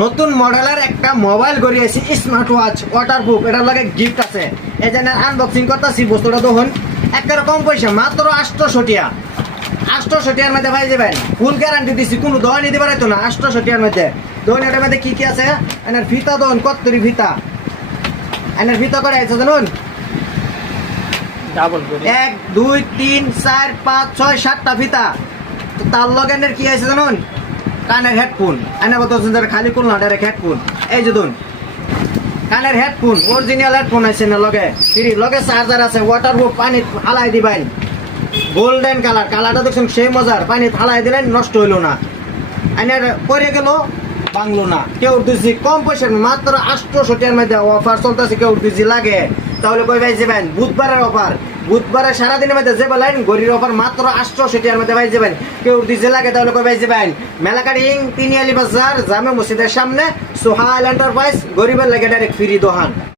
নতুন মডেলের একটা মোবাইল গড়িয়েছি স্মার্ট ওয়াচ ওয়াটারপ্রুফ, এটার লাগে গিফট আছে। এই জন্য আনবক্সিং করতেছি বস্তুটা তখন একটা কম পয়সা মাত্র 800 টাকা। 800 টাকার মধ্যে ভাই যাবেন, ফুল গ্যারান্টি দিচ্ছি, কোনো দোয়া নিতে পারে তো না। 800 টাকার মধ্যে দোকান, এটার মধ্যে কি কি আছে? এনার ফিতা দোন কত্তরি ফিতা, এনার ফিতা করে আছে জানুন, 1 2 3 4 5 6 7টা ফিতা। তো তার লগে এনের কি আছে জানুন? কানের হেডফোন। এনে কত সুন্দর খালি কোন না ডাইরেক্ট হেডফোন। এই যে দুন কানের হেডফোন, অরিজিনাল হেডফোন আছে না লগে। ফ্রি লগে চার্জার আছে, ওয়াটারপ্রুফ, পানি হালাই দিবেন। গোল্ডেন কালার, কালারটা দেখছেন সেই মজার, পানি হালাই দিলেন নষ্ট হইলো না। এনের পরে গেল বাংলো না। কেউ দিছি কম পয়সার মাত্র 800 টাকার মধ্যে অফার চলতেছে। কেউ দিছি লাগে তাহলে কই ভাই যাবেন? বুধবারের অফার, বুধবারে সারাদিনের মধ্যে যে বলেন গরির অফার মাত্র 800 টাকার মধ্যে ভাই যাবেন। কেউ দিছে লাগে তাহলে কই ভাই যাবেন? মেলাকারিং তিনিয়ালি বাজার জামে মসজিদের সামনে সোহাইল এন্টারপ্রাইজ, গরিবের লাগে ডাইরেক্ট ফ্রি দোকান।